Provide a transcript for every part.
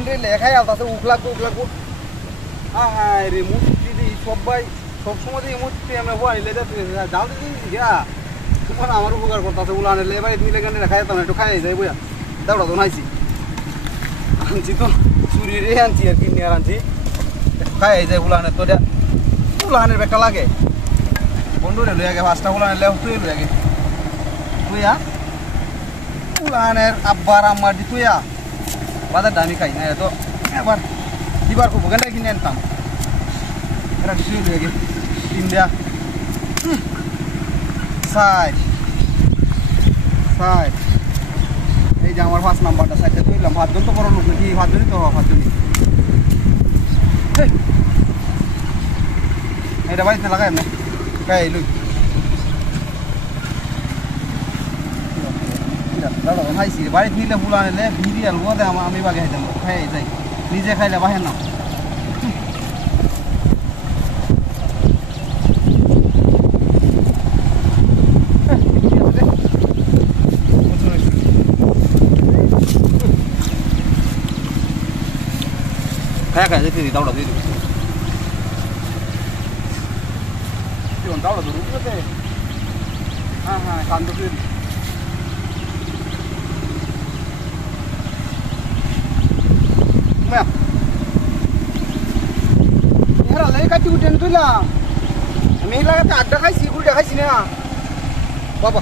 সেকেন্ডারি লেখাই আলতাছে উখলাকু রে মূর্তি দি সবাই সবসময় এই মূর্তি আমরা হইলে যাতে জাল দিদি গা তোমার আমার উপকার করতেছে উলানে লে ভাই তুমি লেখানে খাই তো না একটু খাই যাই বইয়া দাওড়া তো নাইছি আনছি তো চুরি রে আনছি আর কিনে আর আনছি খাই যায় উলানে তো উলানের বেটা লাগে বন্ধুরে লই আগে পাঁচটা উলানে লেও তুই লই আগে তুইয়া উলানের আব্বার আম্মার দি তুইয়া বাজার দামি খাই না তো এবার কিবার খুব ওখানে কিনে আনতাম এরা তুই লই আগে ইন্ডিয়া সাইড এই যে আমার 5 নাম্বারটা সাইডে তুইলাম 5 জন তো বড় লোক নাকি 5 জনই তো 5 জনই এটা বাড়িতে লাগাই না কাই লুই দাদা খাইছি বাড়িতে নিলে ফুল আনলে ভিডিয়াল গোদে আমি বাগে খাইতাম খাই যাই নিজে খাইলে বাহের না খাই যেতে দিই দাওড়া দিয়ে দিবি দাওড়া তো রুটিতে হ্যাঁ কান্দ দিয়ে কাটি উঠে তুইলাম আমি এই লাগাতে আড্ডা খাইছি গুড়টা খাইছি না বাবা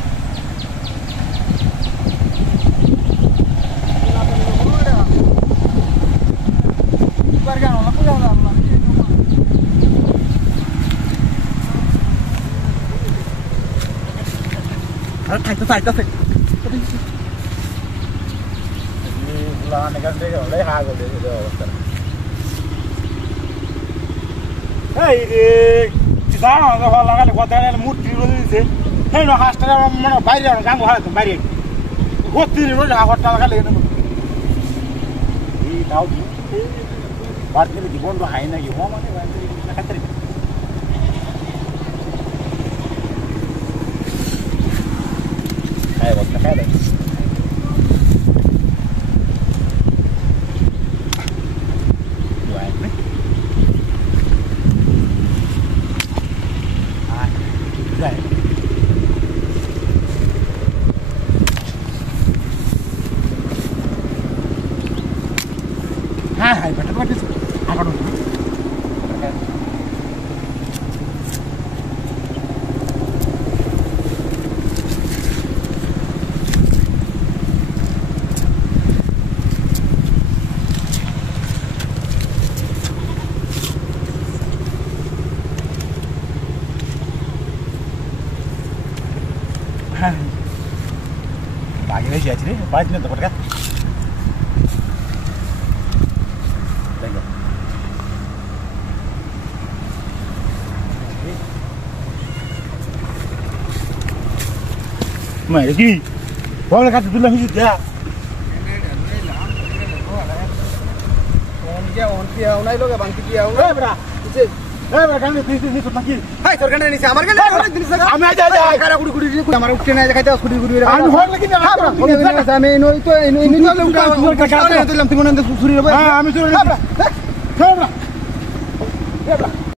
এই রে জানো যখন লাগালে কথা মূর্তি রয়েছে সেই হাঁসটা মানে বাইরে গাঙ্গ হারাতো বাইরে ভর্তি রোজ হাঁসটা লাগালে এই দাও বাড়তে জীবন তো হাই নাকি ও মানে খাতে খাই বলতে খাই Hai, betul betul. Apa dulu? Hai. Bagi aja sih, bagi nanti berkat. Mày gì? Có là cái tụi nó hít ra. নাই লোকে বাংকি কি আও এই বড়া কিছে এই বড়া কানে তুই তুই নাকি হাই তোর কানে নিছে আমার কানে অনেক দিন থেকে আমি আজ আজ কারা গুড়ি গুড়ি আমার উঠতে না খাইতে গুড়ি গুড়ি আমি হল লাগি না আমি নই তো এই নি তো লোক দিলাম তুমি মনে সুরি রে হ্যাঁ আমি সুরি রে বড়া